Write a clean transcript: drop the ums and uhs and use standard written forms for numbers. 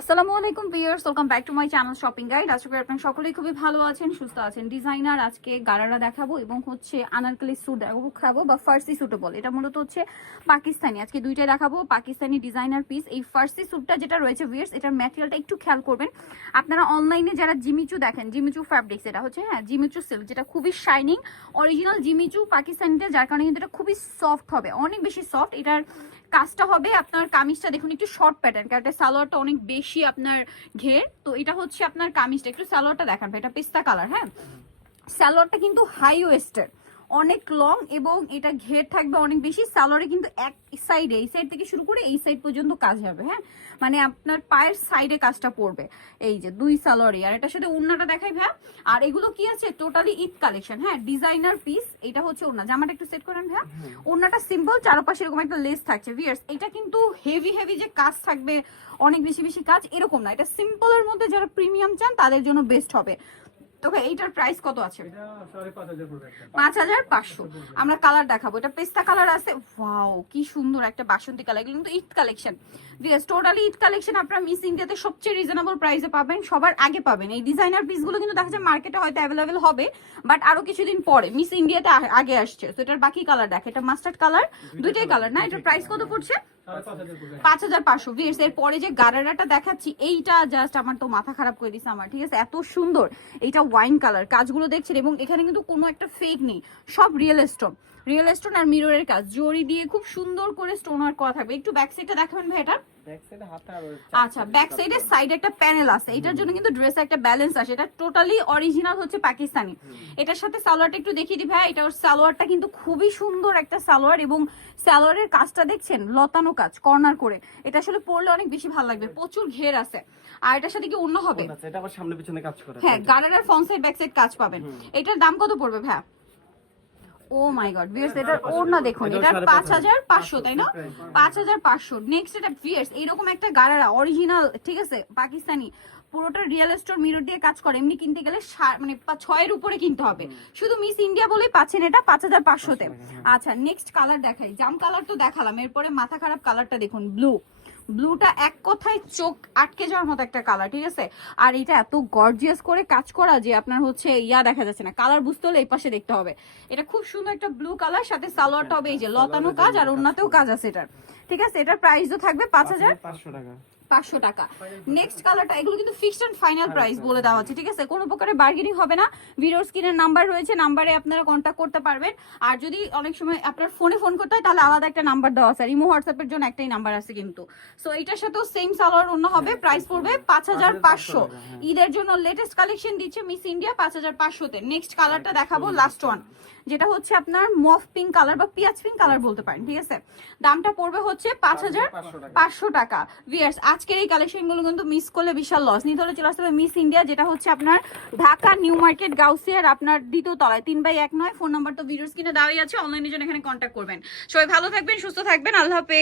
আসসালামু আলাইকুম viewers, welcome back to my channel shopping guide. আশা করি আপনারা সকলেই খুবই ভালো আছেন, সুস্থ আছেন। ডিজাইনার আজকে গারারা দেখাবো এবং হচ্ছে আনারকলি স্যুট দেখাবো বা ফার্সি স্যুটও বলে। এটা মূলত হচ্ছে পাকিস্তানি, আজকে দুইটাই দেখাবো। Pakistani designer piece. এই ফার্সি স্যুটটা যেটা রয়েছে ভিউয়ার্স, এটার ম্যাটেরিয়ালটা একটু খেয়াল করবেন। আপনারা অনলাইনে যারা জিমিচু দেখেন, জিমিচু ফ্যাব্রিক্স, এটা হচ্ছে জিমিচু সিল্ক, যেটা খুবই শাইনিং অরিজিনাল জিমিচু পাকিস্তানিতে, যার কারণে কিন্তু এটা খুবই সফট হবে, অনেক বেশি সফট। এটার কাজটা হবে আপনার কামিজটা দেখুন একটু শর্ট প্যাটার্ন, কারণ এটা সালোয়ারটা অনেক বেশি আপনার ঘের। তো এটা হচ্ছে আপনার কামিজটা, একটু সালোয়ারটা দেখান ভাই, এটা পেস্তা কালার। হ্যাঁ, সালোয়ারটা কিন্তু হাই ওয়েস্টের, অনেক লং এবং এটা ঘের থাকবে অনেক বেশি। সালোয়ারে কিন্তু এক সাইডে, এই সাইড থেকে শুরু করে এই সাইড পর্যন্ত কাজ হবে। হ্যাঁ, মানে আপনার পায়ের সাইডে কাজটা পড়বে। এই যে দুই সালোয়ারে, আর এটার সাথে ওড়নাটা দেখাই ভাই। আর এগুলো কি আছে, টোটালি ঈদ কালেকশন। হ্যাঁ, ডিজাইনার পিস। এটা হচ্ছে ওড়না, জামাটা একটু সেট করেন ভাই। ওড়নাটা সিম্পল, চারপাশে এরকম একটা লেস থাকছে ভিউয়ার্স। এটা কিন্তু হেভি হেভি যে কাজ থাকবে, অনেক বেশি বেশি কাজ, এরকম না। এটা সিম্পলের মধ্যে যারা প্রিমিয়াম চান তাদের জন্য বেস্ট হবে। তো ভাই এইটার প্রাইস কত আছে? 5500। আমরা কালার দেখাবো, এটা পেস্তা কালার আছে। ওয়াও, কি সুন্দর একটা বাসন্তী কালার। এগুলো কিন্তু Eid collection, totally Eid collection. আপনারা মিস ইন্ডিয়াতে সবচেয়ে রিজনেবল প্রাইসে পাবেন, সবার আগে পাবেন। এই ডিজাইনার পিসগুলো কিন্তু দেখা যায় মার্কেটে হয়তো অ্যাভেলেবেল হবে, বাট আরো কিছুদিন পরে। মিস ইন্ডিয়াতে আগে আসছে। তো এটার বাকি কালার দেখে, এটা মাস্টার্ড কালার, দুইটাই কালার না। এটার প্রাইস কত পড়ছে? 5500। এর পরে যে গারারাটা দেখাচ্ছি, এইটা জাস্ট আমার তো মাথা খারাপ করে দিছে আমার, ঠিক আছে? এত সুন্দর। এইটা ওয়াইন কালার, কাজগুলো দেখছেন, এবং এখানে কিন্তু কোনো একটা ফেক নেই, সব রিয়েল স্টোন। রিয়েল স্টোন আর মিররের কাজ, জড়ি দিয়ে খুব সুন্দর করে স্টোন ওয়ার্ক করা থাকবে। একটু ব্যাক সাইডটা দেখাবেন ভাই এটা। আচ্ছা, ব্যাক সাইডে সাইডে একটা প্যানেল আছে, এটার জন্য কিন্তু ড্রেসে একটা ব্যালেন্স আসে। এটা টোটালি অরিজিনাল হচ্ছে পাকিস্তানি। এটার সাথে সালোয়ারটা একটু দেখিয়ে দিই ভাই। এটার সালোয়ারটা কিন্তু খুবই সুন্দর একটা সালোয়ার, এবং সালোয়ারের কাজটা দেখছেন, লতানো কাজ কর্নার করে। এটা আসলে পরলে অনেক বেশি ভালো লাগবে, প্রচুর ঘের আছে। আর এটার সাথে কি অন্য হবে? এটা আবার সামনে পিছনে কাজ করে। হ্যাঁ, গারারার ফ্রন্ট সাইড ব্যাক সাইড কাজ পাবেন। এটার দাম কত পড়বে ভাই? ও মাই গড ভিউয়ার্স, এটার ওড়না দেখুন, এটার 5500, তাই না? 5500। নেক্সট এটা ভিউয়ার্স, এইরকম একটা গারারা অরিজিনাল, ঠিক আছে, পাকিস্তানি, পুরোটা রিয়েল স্টোর মিরর দিয়ে কাজ করে। এমনি কিনতে গেলে মানে 6 এর উপরে কিনতে হবে। শুধু মিস ইন্ডিয়া বলেই পাচ্ছেন এটা 5500-তে। আচ্ছা, নেক্সট কালার দেখাই। জাম কালার তো দেখালাম, এরপরে মাথা খারাপ কালারটা দেখুন, ব্লু। ব্লুটা এক কথায় চোখ আটকে যাওয়ার মতো একটা কালার, ঠিক আছে? আর এটা এত গর্জিয়াস করে কাজ করা যে আপনার হচ্ছে দেখা যাচ্ছে না। কালার বুঝতে হলে এই পাশে দেখতে হবে। এটা খুব সুন্দর একটা ব্লু কালার, সাথে সালোয়ারটা হবে এই যে লতানো কাজ, আর ওড়নাতেও কাজ আছে এটার, ঠিক আছে? এটার প্রাইসও থাকবে 5500 টাকা। 500 টাকা। নেক্সট কালারটা, এগুলো কিন্তু ফিক্সড এন্ড ফাইনাল প্রাইস বলে দেওয়া হচ্ছে, ঠিক আছে? কোনো প্রকারের বার্গেনিং হবে না। ভিডিওর স্ক্রিনের নাম্বার রয়েছে, নাম্বারে আপনারা কন্ট্যাক্ট করতে পারবেন। আর যদি অনেক সময় আপনার ফোনে ফোন করতে হয়, তাহলে আলাদা একটা নাম্বার দেওয়া আছে। ইমো হোয়াটসঅ্যাপের জন্য একটাই নাম্বার আছে কিন্তু। সো এটার সাথেও সেম সালোয়ার অন্য হবে, প্রাইস পড়বে 5500। ঈদের জন্য লেটেস্ট কালেকশন দিচ্ছে মিস ইন্ডিয়া 5500-তে। নেক্সট কালারটা দেখাবো, লাস্ট ওয়ান, যেটা হচ্ছে আপনার মফ পিঙ্ক কালার বা পিয়াজ পিঙ্ক কালার বলতে পারেন, ঠিক আছে? দামটা পড়বে হচ্ছে 5500 টাকা। ভিউয়ার্স, আজকের এই কালেকশনগুলো কিন্তু মিস করলে বিশাল লস। নিতে হলে চলে আসতে হবে মিস ইন্ডিয়া, যেটা হচ্ছে আপনার ঢাকা নিউ মার্কেট গাউসিয়ার আপনার দ্বিতীয় তলায়, 3/19। ফোন নাম্বার তো ভিডিওর স্ক্রিনে দেওয়াই আছে, অনলাইনের জন্য এখানে কন্ট্যাক্ট করবেন। সবাই ভালো থাকবেন, সুস্থ থাকবেন, আল্লাহ হাফেজ।